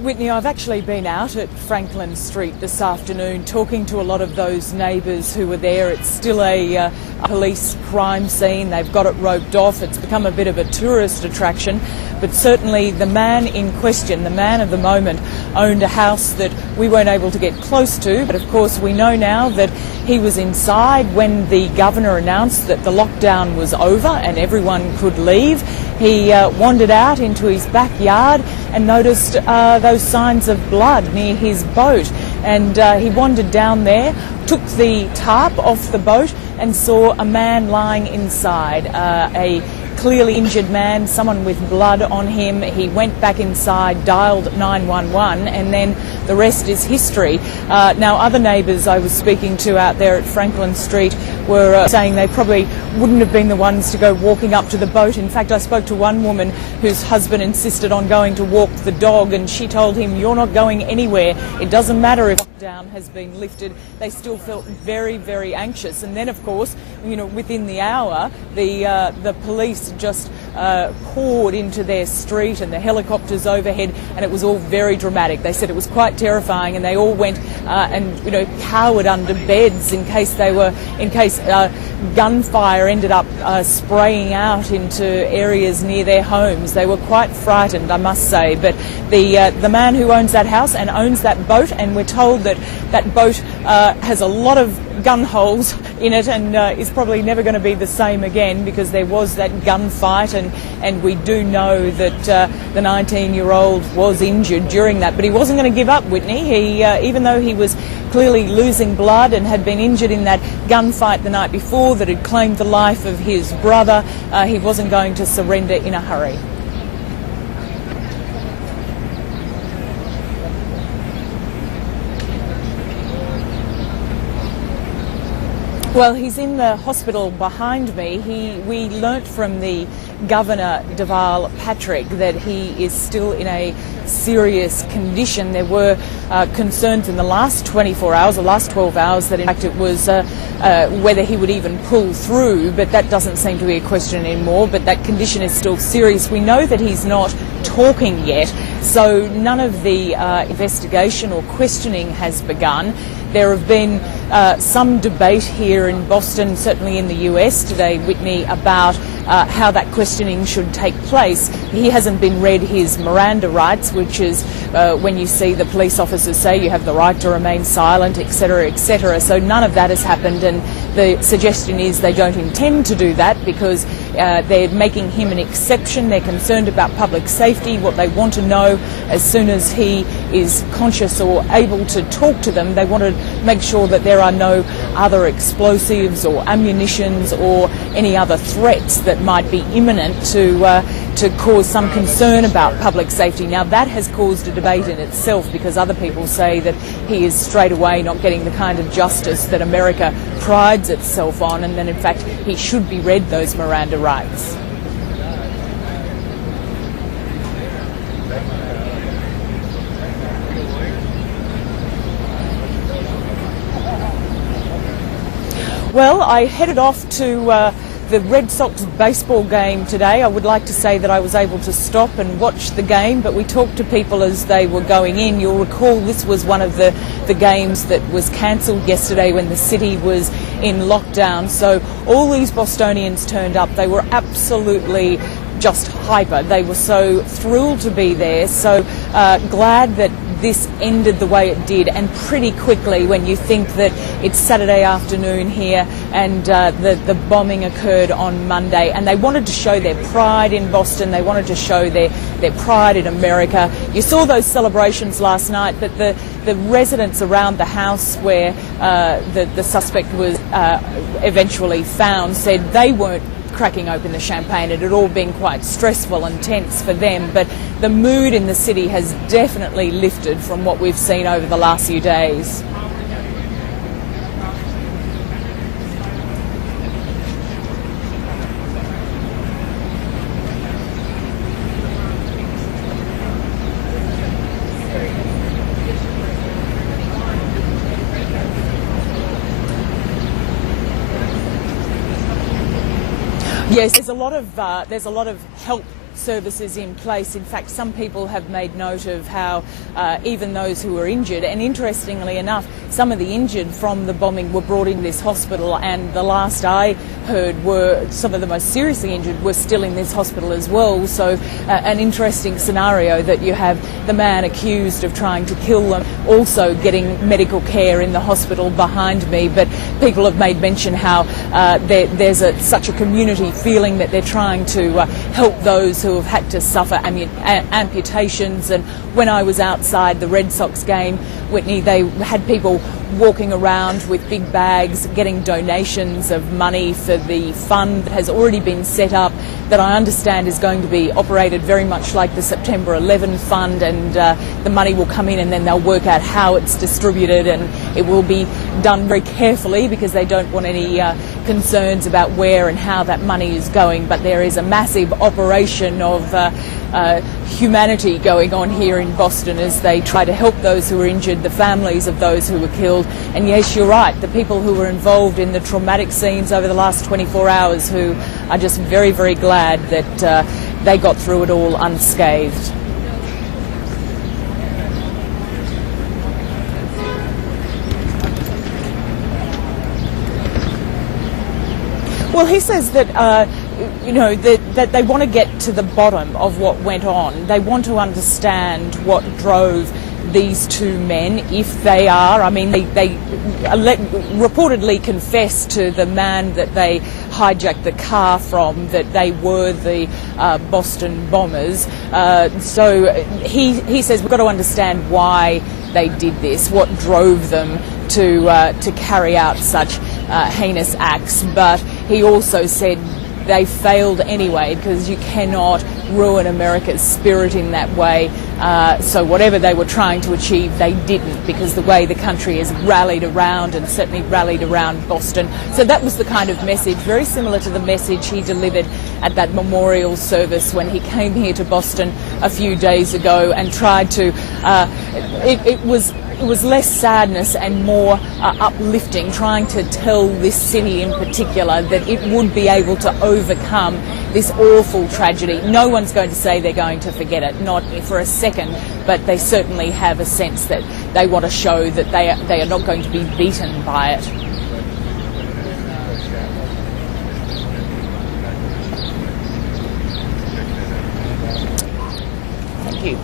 Whitney, I've actually been out at Franklin Street this afternoon talking to a lot of those neighbours who were there. It's still a police crime scene. They've got it roped off. It's become a bit of a tourist attraction. But certainly the man in question, the man of the moment, owned a house that we weren't able to get close to. But of course we know now that he was inside when the governor announced that the lockdown was over and everyone could leave. He wandered out into his backyard and noticed those signs of blood near his boat. And he wandered down there, took the tarp off the boat and saw a man lying inside, a clearly injured man, someone with blood on him. He went back inside, dialed 911, and then the rest is history. Now, other neighbours I was speaking to out there at Franklin Street were saying they probably wouldn't have been the ones to go walking up to the boat. In fact, I spoke to one woman whose husband insisted on going to walk the dog, and she told him, "You're not going anywhere. It doesn't matter if lockdown has been lifted." They still felt very, very anxious. And then, of course, you know, within the hour, the police just poured into their street and the helicopters overhead, and it was all very dramatic. They said it was quite terrifying, and they all went and cowered under beds in case gunfire ended up spraying out into areas near their homes. They were quite frightened, I must say. But the man who owns that house and owns that boat, and we're told that that boat has a lot of gun holes in it and is probably never going to be the same again, because there was that gunfight, and we do know that the 19-year-old was injured during that. But he wasn't going to give up, Whitney. He, even though he was clearly losing blood and had been injured in that gunfight the night before that had claimed the life of his brother, he wasn't going to surrender in a hurry. Well, he's in the hospital behind me. We learnt from the Governor Deval Patrick that he is still in a serious condition. There were concerns in the last 24 hours, the last 12 hours, that in fact it was whether he would even pull through, but that doesn't seem to be a question anymore. But that condition is still serious. We know that he's not talking yet, so none of the investigation or questioning has begun. There have been some debate here in Boston, certainly in the US today, Whitney, about how that questioning should take place. He hasn't been read his Miranda rights, which is when you see the police officers say you have the right to remain silent, etc., etc. So none of that has happened, and the suggestion is they don't intend to do that because they're making him an exception. They're concerned about public safety. What they want to know as soon as he is conscious or able to talk to them, they want to make sure that there are no other explosives or ammunitions or any other threats that might be imminent to cause some concern about public safety. Now, that has caused a debate in itself, because other people say that he is straight away not getting the kind of justice that America prides itself on, and that in fact he should be read those Miranda rights. Well, I headed off to the Red Sox baseball game today. I would like to say that I was able to stop and watch the game, but we talked to people as they were going in. You'll recall this was one of the games that was cancelled yesterday when the city was in lockdown. So all these Bostonians turned up. They were absolutely just hyper. They were so thrilled to be there, so glad that this ended the way it did, and pretty quickly when you think that it's Saturday afternoon here and the bombing occurred on Monday, and they wanted to show their pride in Boston. They wanted to show their pride in America. You saw those celebrations last night, but the residents around the house where the suspect was eventually found said they weren't cracking open the champagne. It had all been quite stressful and tense for them, but the mood in the city has definitely lifted from what we've seen over the last few days. Yes, there's a lot of help services in place. In fact, some people have made note of how even those who were injured, and interestingly enough, some of the injured from the bombing were brought into this hospital, and the last I heard were some of the most seriously injured were still in this hospital as well. So an interesting scenario that you have the man accused of trying to kill them also getting medical care in the hospital behind me. But people have made mention how there's such a community feeling that they're trying to help those who have had to suffer amputations. And when I was outside the Red Sox game, Whitney, they had people walking around with big bags getting donations of money for the fund that has already been set up, that I understand is going to be operated very much like the September 11 fund, and the money will come in and then they'll work out how it's distributed, and it will be done very carefully because they don't want any concerns about where and how that money is going. But there is a massive operation of humanity going on here in Boston as they try to help those who are injured, the families of those who were killed. And yes, you're right, the people who were involved in the traumatic scenes over the last 24 hours who are just very, very glad that they got through it all unscathed. Well, he says that that they want to get to the bottom of what went on. They want to understand what drove these two men, if they are. I mean, they reportedly confessed to the man that they hijacked the car from that they were the Boston bombers. So he says we've got to understand why they did this, what drove them to carry out such heinous acts. But he also said they failed anyway, because you cannot ruin America's spirit in that way. So whatever they were trying to achieve, they didn't, because the way the country has rallied around, and certainly rallied around Boston. So that was the kind of message, very similar to the message he delivered at that memorial service when he came here to Boston a few days ago and tried to, it was less sadness and more uplifting, trying to tell this city in particular that it would be able to overcome this awful tragedy. No one's going to say they're going to forget it, not for a second, but they certainly have a sense that they want to show that they are not going to be beaten by it. Thank you.